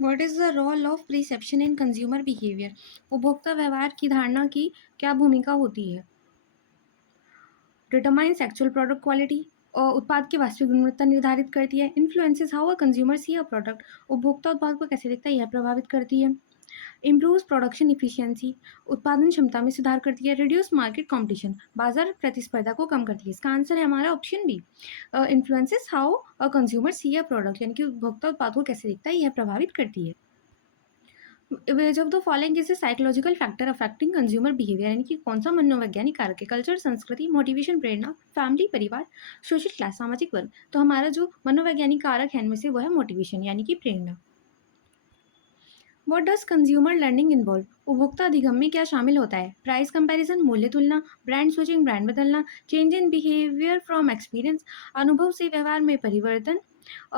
What is the role of perception in consumer behaviour? उपभोक्ता व्यवहार की धारणा की क्या भूमिका होती है? डिटरमाइन्स एक्चुअल प्रोडक्ट क्वालिटी, उत्पाद की वास्तविक गुणवत्ता निर्धारित करती है। Influences how a consumer see a product, उपभोक्ता उत्पाद को कैसे देखता है यह प्रभावित करती है। इम्प्रूव्स प्रोडक्शन इफिशियंसी, उत्पादन क्षमता में सुधार करती है। रिड्यूस मार्केट कॉम्पिटिशन, बाजार प्रतिस्पर्धा को कम करती है। इसका आंसर है हमारा option B. Influences how a consumer see a product, यानी कि उपभोक्ता उत्पाद को कैसे देखता है यह प्रभावित करती है। which of the following is a psychological factor affecting consumer behavior, यानी कि कौन सा मनोवैज्ञानिक कारक है? कल्चर, संस्कृति, मोटिवेशन, प्रेरणा, फैमिली, परिवार, सोशल क्लास, सामाजिक वर्ग। तो हमारा जो मनोवैज्ञानिक कारक है इनमें से वो है मोटिवेशन, यानी कि प्रेरणा। What does consumer learning involve, उपभोक्ता अधिगम में क्या शामिल होता है? प्राइस कंपैरिजन, मूल्य तुलना, ब्रांड स्विचिंग, ब्रांड बदलना, change in behaviour from experience, अनुभव से व्यवहार में परिवर्तन,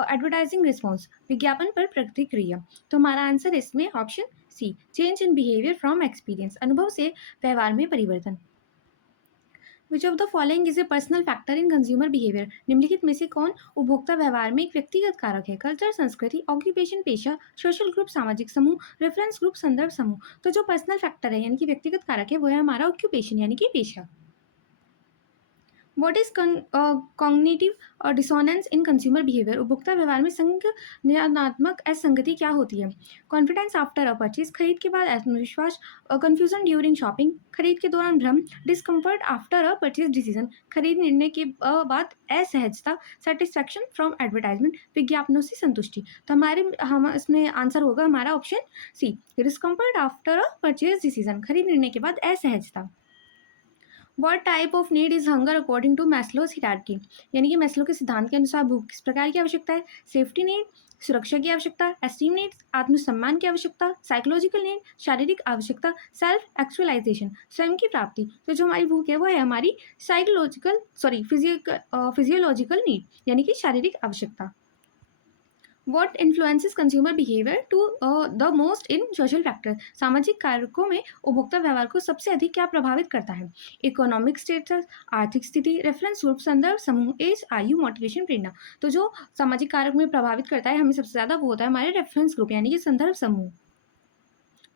एडवर्टाइजिंग रिस्पॉन्स, विज्ञापन पर प्रतिक्रिया। तो हमारा आंसर इसमें option C, change in behaviour from experience, अनुभव से व्यवहार में परिवर्तन। Which of the following is a personal factor in consumer behaviour, निम्नलिखित में से कौन उपभोक्ता व्यवहार में एक व्यक्तिगत कारक है? कल्चर, संस्कृति, ऑक्यूपेशन, पेशा, सोशल ग्रुप, सामाजिक समूह, रेफरेंस ग्रुप, संदर्भ समूह। तो जो पर्सनल फैक्टर है यानी कि व्यक्तिगत कारक है वो है हमारा ऑक्यूपेशन, यानी कि पेशा। What is cognitive dissonance in consumer behaviour, उपभोक्ता व्यवहार में संज्ञानात्मक असंगति क्या होती है? कॉन्फिडेंस आफ्टर अ परचेज, खरीद के बाद आत्मविश्वास, कंफ्यूजन ड्यूरिंग शॉपिंग, खरीद के दौरान भ्रम, discomfort after a purchase decision, खरीद निर्णय के बाद असहजता, सेटिस्फैक्शन फ्रॉम एडवर्टाइजमेंट, विज्ञापनों से संतुष्टि। तो हमारे हम इसमें आंसर होगा हमारा option C, discomfort after a purchase decision, खरीद निर्णय के बाद असहजता। What type of need is hunger according to Maslow's hierarchy, यानी कि मैस्लो के सिद्धांत के अनुसार भूख किस प्रकार की आवश्यकता है? सेफ्टी नीड, सुरक्षा की आवश्यकता, एस्टीम नीड, आत्मसम्मान की आवश्यकता, साइकोलॉजिकल नीड, शारीरिक आवश्यकता, सेल्फ एक्चुअलाइजेशन, स्वयं की प्राप्ति। तो जो हमारी भूख है वो है हमारी फिजियोलॉजिकल नीड, यानी कि शारीरिक आवश्यकता। What influences consumer behaviour to the most in social factor, सामाजिक कारकों में उपभोक्ता व्यवहार को सबसे अधिक क्या प्रभावित करता है? इकोनॉमिक स्टेटस, आर्थिक स्थिति, रेफरेंस ग्रुप, संदर्भ समूह, एज, आयु, मोटिवेशन, प्रेरणा। तो जो सामाजिक कारक में प्रभावित करता है हमें सबसे ज्यादा वो होता है हमारे रेफरेंस ग्रुप, यानी कि संदर्भ समूह।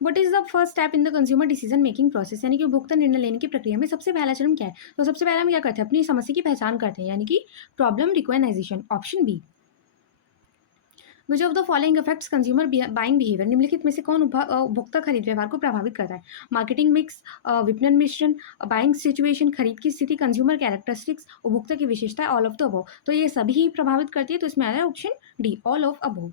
What is the first step in the consumer decision making process, यानी कि उपभोक्ता निर्णय लेने की प्रक्रिया में सबसे पहला चरण क्या है? तो सबसे पहले हम क्या करते हैं? अपनी समस्या की पहचान करते हैं, यानी कि problem recognisation, option B. Which of the following affects consumer buying behaviour, निम्नलिखित में से कौन उपभोक्ता खरीद व्यवहार को प्रभावित करता है? मार्केटिंग मिक्स, विपणन मिश्रण, बाइंग सिचुएशन, खरीद की स्थिति, कंज्यूमर कैरेक्टरिस्टिक्स, उपभोक्ता की विशेषता, ऑल ऑफ द अबव। तो ये सभी ही प्रभावित करती है, तो इसमें आ रहा है option D, all of above.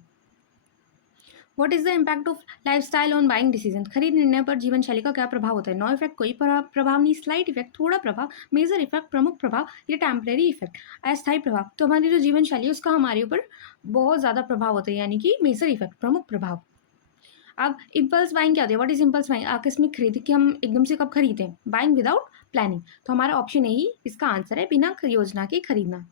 What is the impact of lifestyle on buying decision, खरीद निर्णय पर जीवन शैली का क्या प्रभाव होता है? नो इफेक्ट, कोई प्रभाव नहीं, स्लाइट इफेक्ट, थोड़ा प्रभाव, मेजर इफेक्ट, प्रमुख प्रभाव, या टेम्परेरी इफेक्ट, अस्थायी प्रभाव। तो हमारी जो जीवन शैली है उसका हमारे ऊपर बहुत ज्यादा प्रभाव होता है, यानी कि मेजर इफेक्ट, प्रमुख प्रभाव। अब इम्पल्स बाइंग क्या होती है? व्हाट इज इम्पल्स बाइंग, आकस्मिक खरीद, कि हम एकदम से कब खरीदें? Buying without planning. तो हमारा ऑप्शन यही इसका आंसर है, बिना योजना के खरीदना।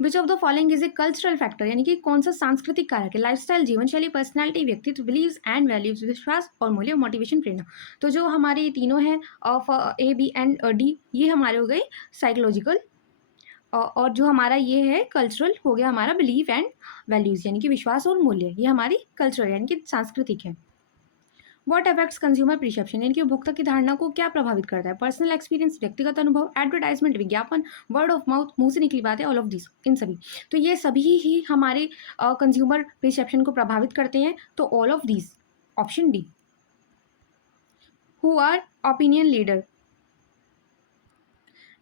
विच of the following is a cultural factor, यानी कि कौन सा सांस्कृतिक कारक है? लाइफस्टाइल, जीवन शैली, पर्सनैलिटी, व्यक्तित्व, बिलीव्स एंड वैल्यूज, विश्वास और मूल्य, मोटिवेशन, प्रेरणा। तो जो हमारे ये तीनों हैं of A B and D, ये हमारे हो गए साइकोलॉजिकल, और जो हमारा ये है कल्चरल हो गया हमारा बिलीफ एंड वैल्यूज, यानी कि विश्वास और मूल्य, ये हमारी कल्चरल यानी कि सांस्कृतिक है। व्हाट अफेक्ट्स कंज्यूमर परसेप्शन, यानी कि उपभोक्ता की धारणा को क्या प्रभावित करता है? पर्सनल एक्सपीरियंस, व्यक्तिगत अनुभव, एडवर्टाइजमेंट, विज्ञापन, वर्ड ऑफ माउथ, मुंह से निकली बातें, ऑल ऑफ दिस, इन सभी। तो ये सभी ही हमारे कंज्यूमर परसेप्शन को प्रभावित करते हैं, तो all of this, option D. Who our opinion leader,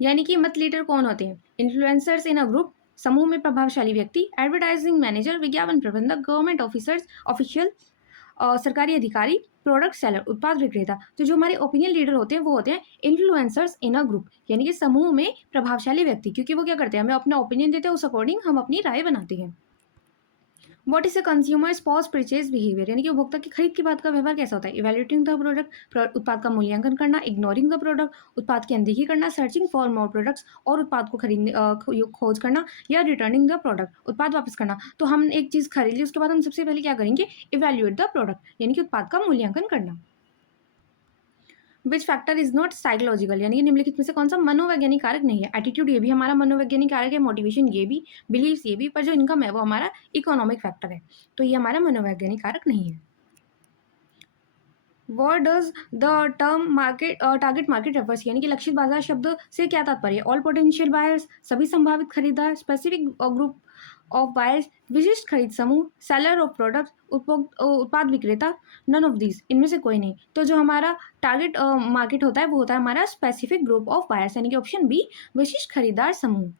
यानी कि मत लीडर कौन होते हैं? इन्फ्लुएंसर्स इन अ ग्रुप, समूह में प्रभावशाली व्यक्ति, एडवर्टाइजिंग मैनेजर, विज्ञापन प्रबंधक, गवर्नमेंट ऑफिसर्स, ऑफिशियल, सरकारी अधिकारी, प्रोडक्ट सेलर, उत्पाद विक्रेता। तो जो हमारे ओपिनियन लीडर होते हैं वो होते हैं इन्फ्लुएंसर्स इन अ ग्रुप, यानी कि समूह में प्रभावशाली व्यक्ति, क्योंकि वो क्या करते हैं? हमें अपना ओपिनियन देते हैं, उस अकॉर्डिंग हम अपनी राय बनाते हैं। What is a consumers pause purchase behaviour, यानी कि उपभोक्ता की खरीद के बाद का व्यवहार कैसा होता है? इवेल्युएटिंग द प्रोडक्ट, उत्पाद का मूल्यांकन करना, इग्नोरिंग द प्रोडक्ट, उत्पाद की अनदेखी करना, सर्चिंग फॉर मोर प्रोडक्ट्स, और उत्पाद को खरीदने खोज करना, या रिटर्निंग द प्रोडक्ट, उत्पाद वापस करना। तो हम एक चीज़ खरीद ली उसके बाद हम सबसे पहले क्या करेंगे? इवेल्युएट द प्रोडक्ट, यानी कि उत्पाद का मूल्यांकन करना। Which factor is not psychological, यानी कि निम्नलिखित में से कौन सा मनोवैज्ञानिक कारक नहीं है। एटीट्यूड ये भी हमारा मनोवैज्ञानिक कारक है, मोटिवेशन ये भी, बिलीव्स ये भी, पर जो इनकम है वो हमारा इकोनॉमिक फैक्टर है, तो ये हमारा मनोवैज्ञानिक कारक नहीं है। What does the term market target market refers, यानी कि लक्षित बाजार शब्द से क्या तात्पर्य? ऑल पोटेंशियल बायर्स, सभी संभावित खरीदार, स्पेसिफिक ग्रुप ऑफ बायर्स, विशिष्ट खरीद समूह, सेलर ऑफ प्रोडक्ट, उत्पाद विक्रेता, नन ऑफ दीज, इनमें से कोई नहीं। तो जो हमारा टारगेट मार्केट होता है वो होता है हमारा स्पेसिफिक ग्रुप ऑफ बायर्स, यानी कि ऑप्शन बी, विशिष्ट खरीदार समूह।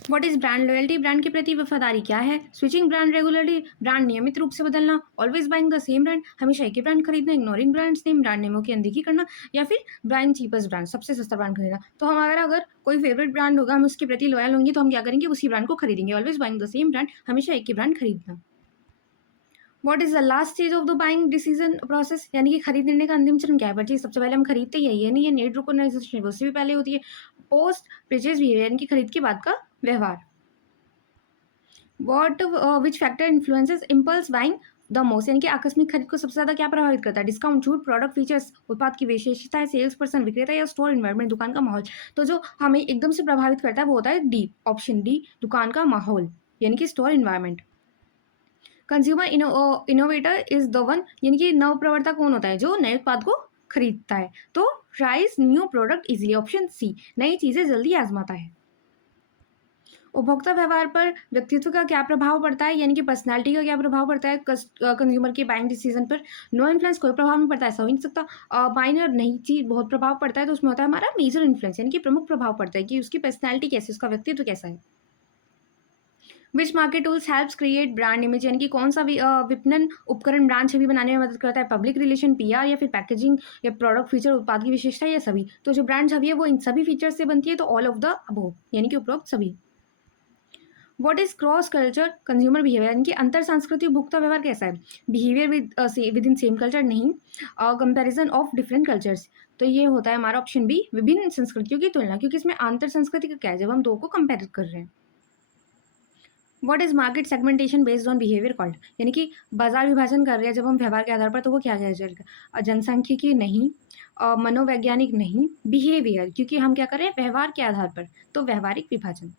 What is brand loyalty, brand के प्रति वफादारी क्या है? स्विचिंग ब्रांड रेगुलरली, ब्रांड नियमित रूप से बदलना, always buying the same brand, हमेशा एक ही ब्रांड खरीदना, इग्नोरिंग ब्रांड्स नेम, ब्रांड नेमों की अनदेखी करना, या फिर ब्रांड चीपेस्ट ब्रांड, सबसे सस्ता ब्रांड खरीदना। तो हमारा अगर कोई फेवरेट ब्रांड होगा, हम उसके प्रति लॉयल होंगे, तो हम क्या करेंगे, उसी ब्रांड को खरीदेंगे। Always buying the same brand, हमेशा एक ही ब्रांड खरीदना। What is the last stage of the buying decision process, यानी कि खरीद निर्णय का अंतिम चरण क्या है? परचेज, सबसे पहले हम खरीदते ही है, ये नहीं है नीड रिकॉग्नाइजेशन, उससे भी पहले होती है। पोस्ट परचेज बिहेवियर, यानी कि खरीद के बाद का व्यवहार। What which factor influences impulse buying the most, यानी कि आकस्मिक खरीद को सबसे ज्यादा क्या प्रभावित करता है? डिस्काउंट, छूट, प्रोडक्ट फीचर्स, उत्पाद की विशेषताएं, सेल्स पर्सन, विक्रेता, या स्टोर इन्वायरमेंट, दुकान का माहौल। तो जो हमें एकदम से प्रभावित करता है वो होता है डी, ऑप्शन डी, दुकान का माहौल, यानी कि store environment. Consumer innovator is the one, यानी कि नवप्रवर्तक कौन होता है? जो नए उत्पाद को खरीदता है। तो tries new product easily, option C, नई चीजें जल्दी आजमाता है। उपभोक्ता व्यवहार पर व्यक्तित्व का क्या प्रभाव पड़ता है, यानी कि पर्सनालिटी का क्या प्रभाव पड़ता है कंज्यूमर के बाइंग डिसीजन पर? नो इन्फ्लुएंस, कोई प्रभाव नहीं पड़ता, ऐसा हो ही नहीं सकता। माइनर, नई चीज बहुत प्रभाव पड़ता है, तो उसमें होता है हमारा मेजर इन्फ्लुएंस, यानी कि प्रमुख प्रभाव पड़ता है कि उसकी पर्सनैलिटी कैसी, उसका व्यक्तित्व कैसा है। Which market tools helps create brand image, यानी कि कौन सा विपणन उपकरण ब्रांड छवि बनाने में मदद करता है? पब्लिक रिलेशन, पीआर, या फिर पैकेजिंग, या प्रोडक्ट फीचर, उत्पाद की विशेषता, या सभी? तो जो ब्रांड छवि है वो इन सभी फीचर्स से बनती है, तो ऑल ऑफ द अबोव, यानी कि उपरोक्त सभी। What is cross culture consumer behaviour, यानी कि अंतर सांस्कृतिक उपभोक्ता व्यवहार कैसा है? Behaviour with in same culture, नहीं। कंपैरिजन ऑफ डिफरेंट कल्चर्स, तो ये होता है हमारा ऑप्शन बी, विभिन्न संस्कृतियों की तुलना, क्योंकि इसमें आंतर संस्कृति का क्या है, जब हम दो को कंपेयर कर रहे हैं। What is market segmentation based on behaviour called, यानी कि बाजार विभाजन कर रहे हैं जब हम व्यवहार के आधार पर, तो वो क्या जाएगा? जनसांख्यिकी नहीं, मनोवैज्ञानिक नहीं, बिहेवियर, क्योंकि हम क्या कर रहे हैं व्यवहार के आधार पर, तो व्यवहारिक विभाजन।